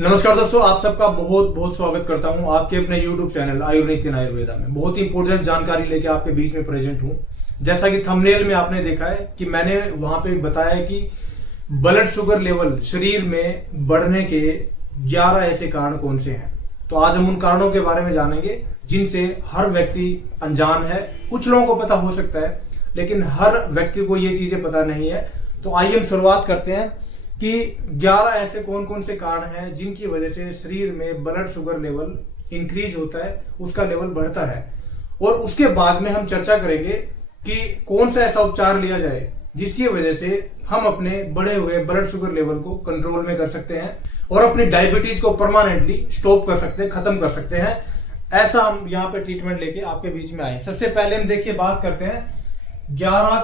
नमस्कार दोस्तों, आप सबका बहुत बहुत स्वागत करता हूं आपके अपने YouTube चैनल आयुर्नीति आयुर्वेदा में। बहुत ही इंपॉर्टेंट जानकारी लेके आपके बीच में प्रेजेंट हूं। जैसा कि थंबनेल में आपने देखा है कि मैंने वहां पे बताया है कि ब्लड शुगर लेवल शरीर में बढ़ने के 11 ऐसे कारण कौन से हैं। तो आज हम उन कारणों के बारे में जानेंगे जिनसे हर व्यक्ति अनजान है। कुछ लोगों को पता हो सकता है लेकिन हर व्यक्ति को ये चीजें पता नहीं है। तो आइए हम शुरुआत करते हैं कि 11 ऐसे कौन कौन से कारण हैं जिनकी वजह से शरीर में ब्लड शुगर लेवल इंक्रीज होता है, उसका लेवल बढ़ता है। और उसके बाद में हम चर्चा करेंगे कि कौन सा ऐसा उपचार लिया जाए जिसकी वजह से हम अपने बढ़े हुए ब्लड शुगर लेवल को कंट्रोल में कर सकते हैं और अपनी डायबिटीज को परमानेंटली स्टॉप कर सकते हैं, खत्म कर सकते हैं। ऐसा हम यहाँ पे ट्रीटमेंट लेके आपके बीच में आए। सबसे पहले हम देखिए बात करते हैं 11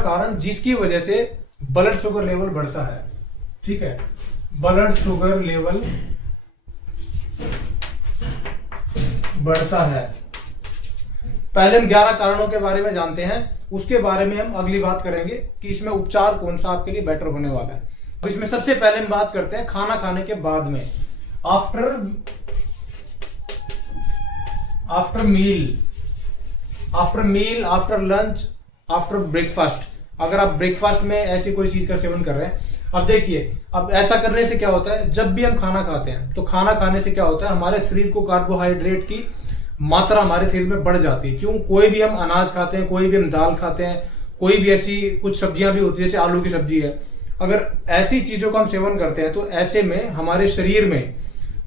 कारण जिसकी वजह से ब्लड शुगर लेवल बढ़ता है। ठीक है, ब्लड शुगर लेवल बढ़ता है। पहले हम 11 कारणों के बारे में जानते हैं, उसके बारे में हम अगली बात करेंगे कि इसमें उपचार कौन सा आपके लिए बेटर होने वाला है। तो इसमें सबसे पहले हम बात करते हैं खाना खाने के बाद में, after meal, after lunch, after breakfast. अगर आप ब्रेकफास्ट में ऐसी कोई चीज का सेवन कर रहे हैं, अब देखिए, अब ऐसा करने से क्या होता है, जब भी हम खाना खाते हैं तो खाना खाने से क्या होता है, हमारे शरीर को कार्बोहाइड्रेट की मात्रा हमारे शरीर में बढ़ जाती है। क्यों? कोई भी हम अनाज खाते हैं, कोई भी हम दाल खाते हैं, कोई भी ऐसी कुछ सब्जियां भी होती है जैसे आलू की सब्जी है, अगर ऐसी चीजों का हम सेवन करते हैं तो ऐसे में हमारे शरीर में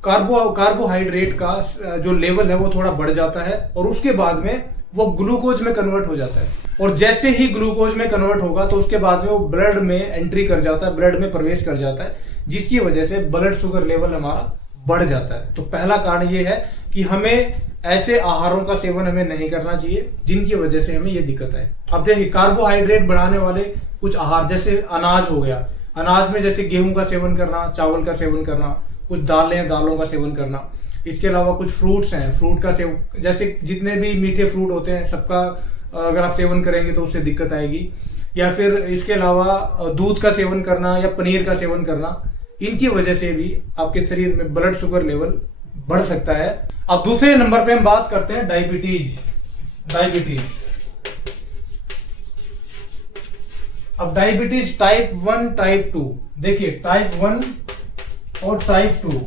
कार्बोहाइड्रेट का जो लेवल है वो थोड़ा बढ़ जाता है और उसके बाद में वो ग्लूकोज में कन्वर्ट हो जाता है। और जैसे ही ग्लूकोज में कन्वर्ट होगा तो उसके बाद में वो ब्लड में एंट्री कर जाता है, ब्लड में प्रवेश कर जाता है, जिसकी वजह से ब्लड शुगर लेवल हमारा बढ़ जाता है। तो पहला कारण ये है कि हमें ऐसे आहारों का सेवन हमें नहीं करना चाहिए जिनकी वजह से हमें ये दिक्कत है। अब देखिए, कार्बोहाइड्रेट बढ़ाने वाले कुछ आहार जैसे अनाज हो गया, अनाज में जैसे गेहूं का सेवन करना, चावल का सेवन करना, कुछ दालों का सेवन करना। इसके अलावा कुछ फ्रूट्स हैं, फ्रूट का सेवन, जैसे जितने भी मीठे फ्रूट होते हैं सबका अगर आप सेवन करेंगे तो उससे दिक्कत आएगी। या फिर इसके अलावा दूध का सेवन करना या पनीर का सेवन करना, इनकी वजह से भी आपके शरीर में ब्लड शुगर लेवल बढ़ सकता है। अब दूसरे नंबर पे हम बात करते हैं डायबिटीज। अब डायबिटीज टाइप 1 टाइप 2, देखिए टाइप 1 और टाइप 2।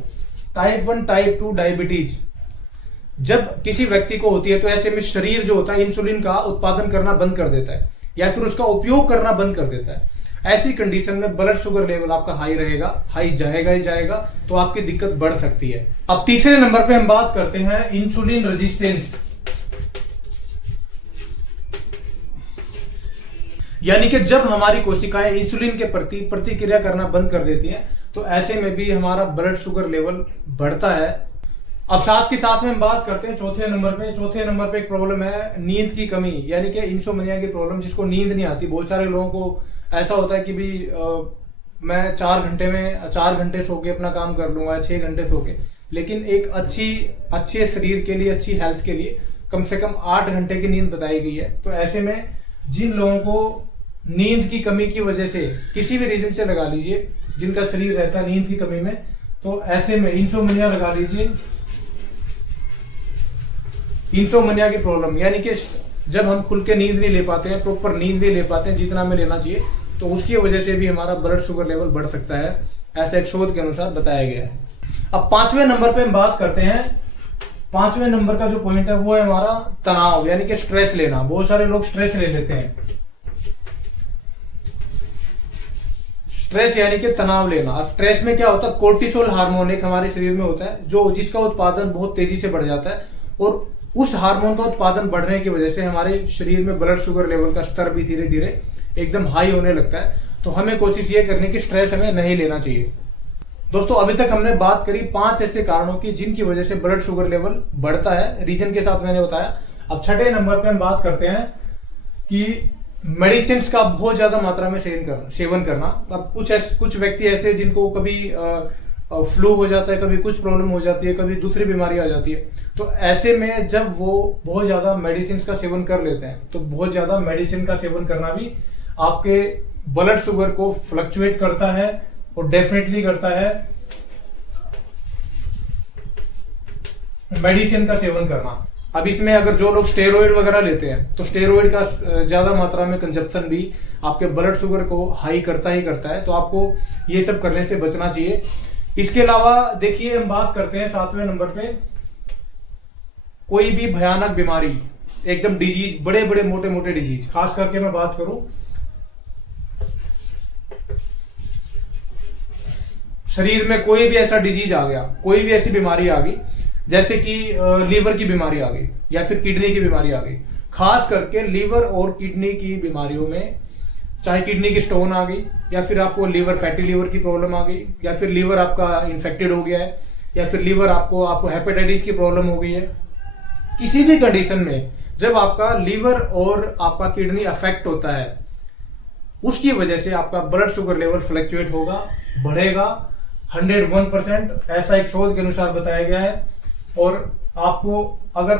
टाइप 1 टाइप 2 डायबिटीज जब किसी व्यक्ति को होती है तो ऐसे में शरीर जो होता है इंसुलिन का उत्पादन करना बंद कर देता है या फिर उसका उपयोग करना बंद कर देता है। ऐसी कंडीशन में ब्लड शुगर लेवल आपका हाई रहेगा, हाई जाएगा ही जाएगा, तो आपकी दिक्कत बढ़ सकती है। अब तीसरे नंबर पे हम बात करते हैं इंसुलिन रेजिस्टेंस, यानी कि जब हमारी कोशिकाएं इंसुलिन के प्रति प्रतिक्रिया करना बंद कर देती हैं तो ऐसे में भी हमारा ब्लड शुगर लेवल बढ़ता है। अब साथ के साथ में हम बात करते हैं चौथे नंबर पे एक प्रॉब्लम है नींद की कमी, यानी कि इंसोम्निया की प्रॉब्लम, जिसको नींद नहीं आती। बहुत सारे लोगों को ऐसा होता है कि भी मैं 4 घंटे सो के अपना काम कर लूंगा, 6 घंटे सो के, लेकिन एक अच्छे शरीर के लिए, अच्छी हेल्थ के लिए कम से कम 8 घंटे की नींद बताई गई है। तो ऐसे में जिन लोगों को नींद की कमी की वजह से, किसी भी रीजन से लगा लीजिए, जिनका शरीर रहता है नींद की कमी में, तो ऐसे में इंसोम्निया लगा लीजिए, इंसोम्निया की प्रॉब्लम, यानी कि जब हम खुल के नींद नहीं ले पाते हैं, प्रॉपर नींद नहीं ले पाते हैं जितना हमें लेना चाहिए, तो उसकी वजह से भी हमारा ब्लड शुगर लेवल बढ़ सकता है, ऐसा एक शोध के अनुसार बताया गया है। अब 5वें नंबर पे हम बात करते हैं, 5वें नंबर का जो पॉइंट है वो है हमारा तनाव, यानी कि स्ट्रेस लेना। बहुत सारे लोग स्ट्रेस ले लेते हैं, स्ट्रेस यानी कि तनाव लेना। अब स्ट्रेस में क्या होता है, कोर्टिसोल हार्मोन एक हमारे शरीर में होता है जो जिसका उत्पादन बहुत तेजी से बढ़ जाता है, और उस हार्मोन का उत्पादन बढ़ने की वजह से हमारे शरीर में ब्लड शुगर लेवल का स्तर भी धीरे धीरे एकदम हाई होने लगता है। तो हमें कोशिश ये करनी कि स्ट्रेस हमें नहीं लेना चाहिए। दोस्तों, अभी तक हमने बात करी 5 ऐसे कारणों की जिनकी वजह से ब्लड शुगर लेवल बढ़ता है, रीजन के साथ मैंने बताया। अब 6ठे नंबर पे हम बात करते हैं कि मेडिसिन का बहुत ज्यादा मात्रा में सेवन करना। अब कुछ व्यक्ति ऐसे जिनको कभी फ्लू हो जाता है, कभी कुछ प्रॉब्लम हो जाती है, कभी दूसरी बीमारी आ जाती है, तो ऐसे में जब वो बहुत ज्यादा मेडिसिन का सेवन कर लेते हैं, तो बहुत ज्यादा मेडिसिन का सेवन करना भी आपके ब्लड शुगर को फ्लक्चुएट करता है और डेफिनेटली करता है मेडिसिन का सेवन करना। अब इसमें अगर जो लोग स्टेरॉइड वगैरह लेते हैं तो स्टेरॉइड का ज्यादा मात्रा में कंजप्शन भी आपके ब्लड शुगर को हाई करता ही करता है, तो आपको ये सब करने से बचना चाहिए। इसके अलावा देखिए हम बात करते हैं 7वें नंबर पे, कोई भी भयानक बीमारी, एकदम डिजीज, बड़े बड़े मोटे मोटे डिजीज, खास करके मैं बात करूं शरीर में कोई भी ऐसा डिजीज आ गया, कोई भी ऐसी बीमारी आ गई जैसे कि लीवर की बीमारी आ गई या फिर किडनी की बीमारी आ गई, खास करके लीवर और किडनी की बीमारियों में, चाहे किडनी की स्टोन आ गई या फिर आपको लीवर, फैटी लीवर की प्रॉब्लम आ गई या फिर लीवर आपका इन्फेक्टेड हो गया है या फिर लीवर आपको हेपेटाइटिस की प्रॉब्लम हो गई है, किसी भी कंडीशन में जब आपका लीवर और आपका किडनी अफेक्ट होता है, उसकी वजह से आपका ब्लड शुगर लेवल फ्लक्चुएट होगा, बढ़ेगा 101%, ऐसा एक शोध के अनुसार बताया गया है। और आपको अगर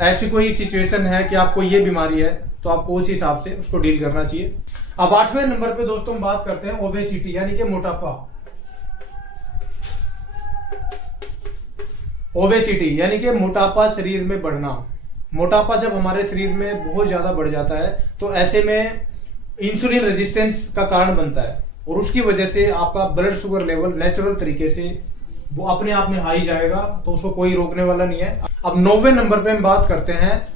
ऐसी कोई सिचुएशन है कि आपको ये बीमारी है तो आपको उस हिसाब से उसको डील करना चाहिए। अब 8वें नंबर पे दोस्तों हम बात करते हैं ओबेसिटी यानी कि मोटापा। ओबेसिटी यानी कि मोटापा शरीर में बढ़ना। मोटापा जब हमारे शरीर में बहुत ज्यादा बढ़ जाता है तो ऐसे में इंसुलिन रेजिस्टेंस का कारण बनता है और उसकी वजह से आपका ब्लड शुगर लेवल नेचुरल तरीके से वो अपने आप में हाई जाएगा, तो उसको कोई रोकने वाला नहीं है। अब 9वें नंबर पे हम बात करते हैं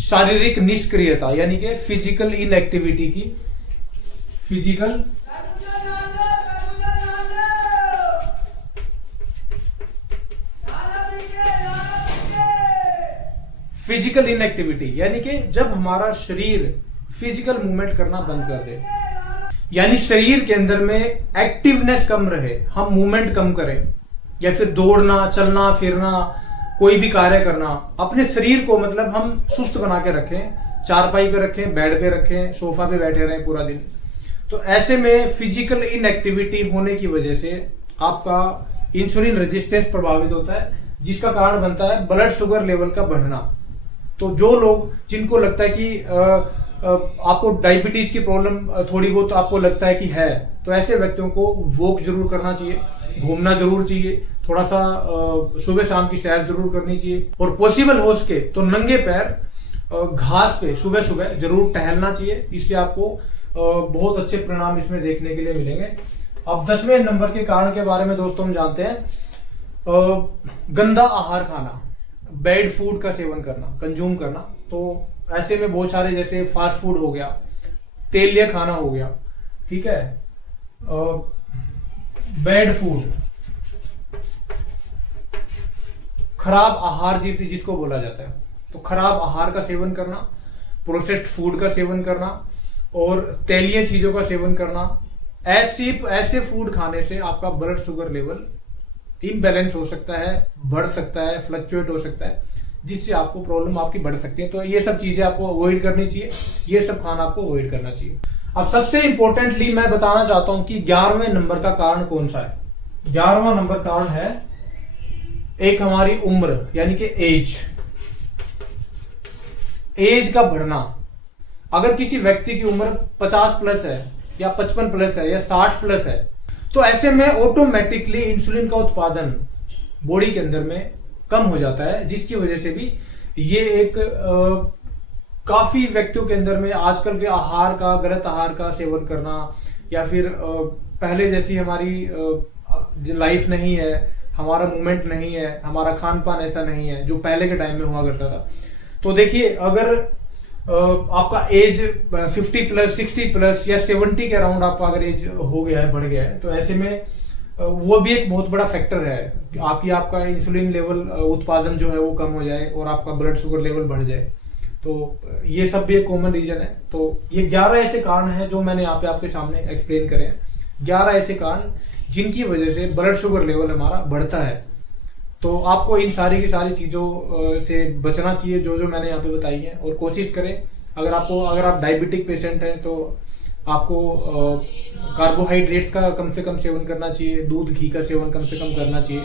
शारीरिक निष्क्रियता यानी कि फिजिकल इनएक्टिविटी की। फिजिकल इनएक्टिविटी यानी कि जब हमारा शरीर फिजिकल मूवमेंट करना बंद कर दे, यानी शरीर के अंदर में एक्टिवनेस कम रहे, हम मूवमेंट कम करें या फिर दौड़ना, चलना फिरना, कोई भी कार्य करना, अपने शरीर को मतलब हम सुस्त बना के रखें, चारपाई पे रखें, बेड पे रखें, सोफा पे बैठे रहें पूरा दिन। तो ऐसे में फिजिकल इनएक्टिविटी होने की वजह से आपका इंसुलिन रेजिस्टेंस प्रभावित होता है, जिसका कारण बनता है ब्लड शुगर लेवल का बढ़ना। तो जो लोग, जिनको लगता है कि आपको डायबिटीज की प्रॉब्लम थोड़ी बहुत आपको लगता है कि है, तो ऐसे व्यक्तियों को वॉक जरूर करना चाहिए, घूमना जरूर चाहिए, थोड़ा सा सुबह शाम की सैर जरूर करनी चाहिए और पॉसिबल हो सके तो नंगे पैर घास पे सुबह सुबह जरूर टहलना चाहिए। इससे आपको बहुत अच्छे परिणाम इसमें देखने के लिए मिलेंगे। अब 10वें नंबर के कारण के बारे में दोस्तों हम जानते हैं, गंदा आहार खाना, बैड फूड का सेवन करना, कंज्यूम करना। तो ऐसे में बहुत सारे, जैसे फास्ट फूड हो गया, तेलीय खाना हो गया, ठीक है, बैड फूड, खराब आहार जिसको बोला जाता है, तो खराब आहार का सेवन करना, प्रोसेस्ड फूड का सेवन करना और तेलीय चीजों का सेवन करना, ऐसे फूड खाने से आपका ब्लड शुगर लेवल इम्बैलेंस हो सकता है, बढ़ सकता है, फ्लक्चुएट हो सकता है, जिससे आपको प्रॉब्लम आपकी बढ़ सकती है। तो ये सब चीजें आपको अवॉइड करनी चाहिए, ये सब खाना आपको अवॉइड करना चाहिए। अब सबसे इंपॉर्टेंटली मैं बताना चाहता हूं कि 11वें नंबर का कारण कौन सा है। 11वां नंबर कारण है एक हमारी उम्र यानी कि एज का बढ़ना। अगर किसी व्यक्ति की उम्र 50 प्लस है या 55 प्लस है या 60 प्लस है, तो ऐसे में ऑटोमेटिकली इंसुलिन का उत्पादन बॉडी के अंदर में कम हो जाता है, जिसकी वजह से भी ये एक काफी व्यक्तियों के अंदर में आजकल के आहार का, गलत आहार का सेवन करना या फिर पहले जैसी हमारी लाइफ नहीं है, हमारा मूवमेंट नहीं है, हमारा खान पान ऐसा नहीं है जो पहले के टाइम में हुआ करता था। तो देखिए, अगर आपका एज 50 प्लस, 60 प्लस या 70 के अराउंड आपका अगर एज हो गया है, बढ़ गया है, तो ऐसे में वो भी एक बहुत बड़ा फैक्टर है कि आपका इंसुलिन लेवल उत्पादन जो है वो कम हो जाए और आपका ब्लड शुगर लेवल बढ़ जाए। तो ये सब भी एक कॉमन रीजन है। तो ये 11 ऐसे कारण हैं जो मैंने यहाँ पे आपके सामने एक्सप्लेन करे हैं। 11 ऐसे कारण जिनकी वजह से ब्लड शुगर लेवल हमारा बढ़ता है। तो आपको इन सारी की सारी चीजों से बचना चाहिए जो मैंने यहाँ पे बताई है, और कोशिश करें, अगर आप डायबिटिक पेशेंट हैं तो आपको कार्बोहाइड्रेट्स का कम से कम सेवन करना चाहिए, दूध घी का सेवन कम से कम करना चाहिए,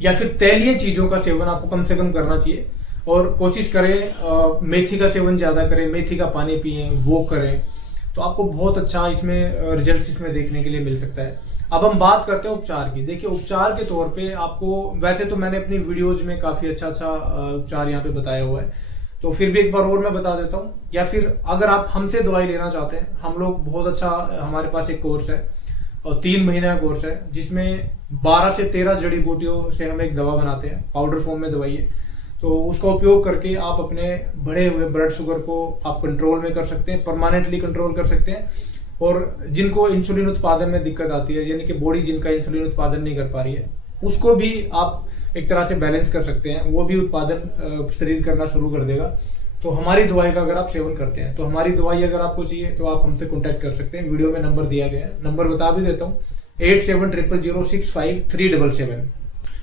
या फिर तेलीय चीजों का सेवन आपको कम से कम करना चाहिए। और कोशिश करें मेथी का सेवन ज्यादा करें, मेथी का पानी पिएं, वो करें, तो आपको बहुत अच्छा इसमें रिजल्ट इसमें देखने के लिए मिल सकता है। अब हम बात करते हैं उपचार की। देखिए उपचार के तौर पे आपको, वैसे तो मैंने अपनी वीडियोज में काफी अच्छा उपचार यहाँ पे बताया हुआ है, तो फिर भी एक बार और मैं बता देता हूँ। या फिर अगर आप हमसे दवाई लेना चाहते हैं, हम लोग बहुत अच्छा, हमारे पास एक कोर्स है और 3 महीने का कोर्स है जिसमें 12 से 13 जड़ी बूटियों से हम एक दवा बनाते हैं, पाउडर फॉर्म में दवाई है। तो उसका उपयोग करके आप अपने बढ़े हुए ब्लड शुगर को आप कंट्रोल में कर सकते हैं, परमानेंटली कंट्रोल कर सकते हैं। और जिनको इंसुलिन उत्पादन में दिक्कत आती है, यानी कि बॉडी जिनका इंसुलिन उत्पादन नहीं कर पा रही है, उसको भी आप एक तरह से बैलेंस कर सकते हैं, वो भी उत्पादन शरीर करना शुरू कर देगा। तो हमारी दवाई का अगर आप सेवन करते हैं, तो हमारी दवाई अगर आपको चाहिए तो आप हमसे कॉन्टैक्ट कर सकते हैं। वीडियो में नंबर दिया गया है, नंबर बता भी देता हूँ, 8700065377।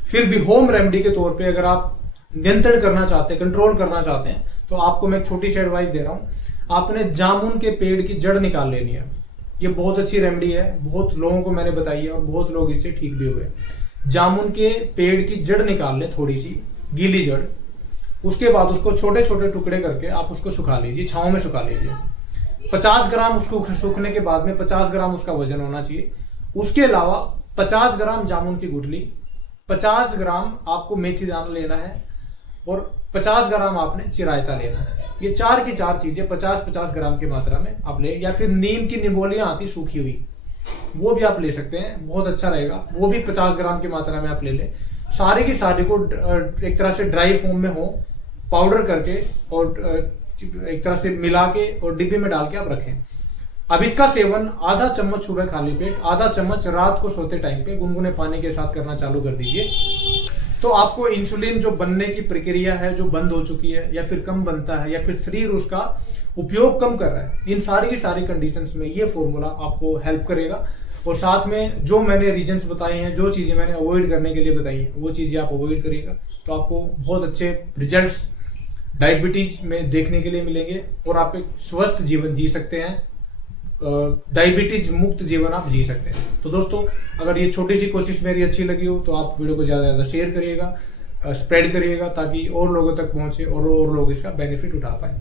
फिर भी होम रेमेडी के तौर पे अगर आप नियंत्रण करना चाहते हैं, कंट्रोल करना चाहते हैं, तो आपको मैं एक छोटी सी एडवाइस दे रहा हूँ। आपने जामुन के पेड़ की जड़ निकाल लेनी है। ये बहुत अच्छी रेमेडी है, बहुत लोगों को मैंने बताई है और बहुत लोग इससे ठीक भी हुए। जामुन के पेड़ की जड़ निकाल लें, थोड़ी सी गीली जड़। उसके बाद उसको छोटे छोटे टुकड़े करके आप उसको सुखा लीजिए, छांव में सुखा लीजिए। 50 ग्राम उसको सूखने के बाद में 50 ग्राम उसका वजन होना चाहिए। उसके अलावा 50 ग्राम जामुन की गुठली, 50 ग्राम आपको मेथी दाना लेना है और 50 ग्राम आपने चिरायता लेना है। ये 4 की 4 चीजें 50-50 ग्राम की मात्रा में आप ले। या फिर नीम की निमोलियां आती सूखी हुई, वो भी आप ले सकते हैं, बहुत अच्छा रहेगा, वो भी 50 ग्राम की मात्रा में आप ले लें। सारी की सारी को एक तरह से ड्राई फॉर्म में हो, पाउडर करके और एक तरह से मिला के और डिब्बे में डाल के आप रखें। अब इसका सेवन आधा चम्मच सुबह खाली पेट, आधा चम्मच रात को सोते टाइम पे गुनगुने पानी के साथ करना चालू कर दीजिए। तो आपको इंसुलिन जो बनने की प्रक्रिया है, जो बंद हो चुकी है या फिर कम बनता है या फिर शरीर उसका उपयोग कम कर रहा है, इन सारी की सारी कंडीशंस में ये फॉर्मूला आपको हेल्प करेगा। और साथ में जो मैंने रीजंस बताए हैं, जो चीजें मैंने अवॉइड करने के लिए बताई हैं, वो चीजें आप अवॉइड करिएगा, तो आपको बहुत अच्छे रिजल्ट्स डायबिटीज में देखने के लिए मिलेंगे और आप एक स्वस्थ जीवन जी सकते हैं, डायबिटीज मुक्त जीवन आप जी सकते हैं। तो दोस्तों, अगर ये छोटी सी कोशिश मेरी अच्छी लगी हो तो आप वीडियो को ज़्यादा से ज़्यादा शेयर करिएगा, स्प्रेड करिएगा, ताकि और लोगों तक पहुंचे और लोग इसका बेनिफिट उठा पाएं।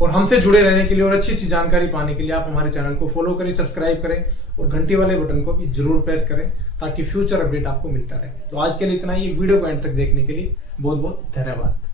और हमसे जुड़े रहने के लिए और अच्छी अच्छी जानकारी पाने के लिए आप हमारे चैनल को फॉलो करें, सब्सक्राइब करें और घंटी वाले बटन को भी जरूर प्रेस करें, ताकि फ्यूचर अपडेट आपको मिलता रहे। तो आज के लिए इतना ही। वीडियो को एंड तक देखने के लिए बहुत बहुत धन्यवाद।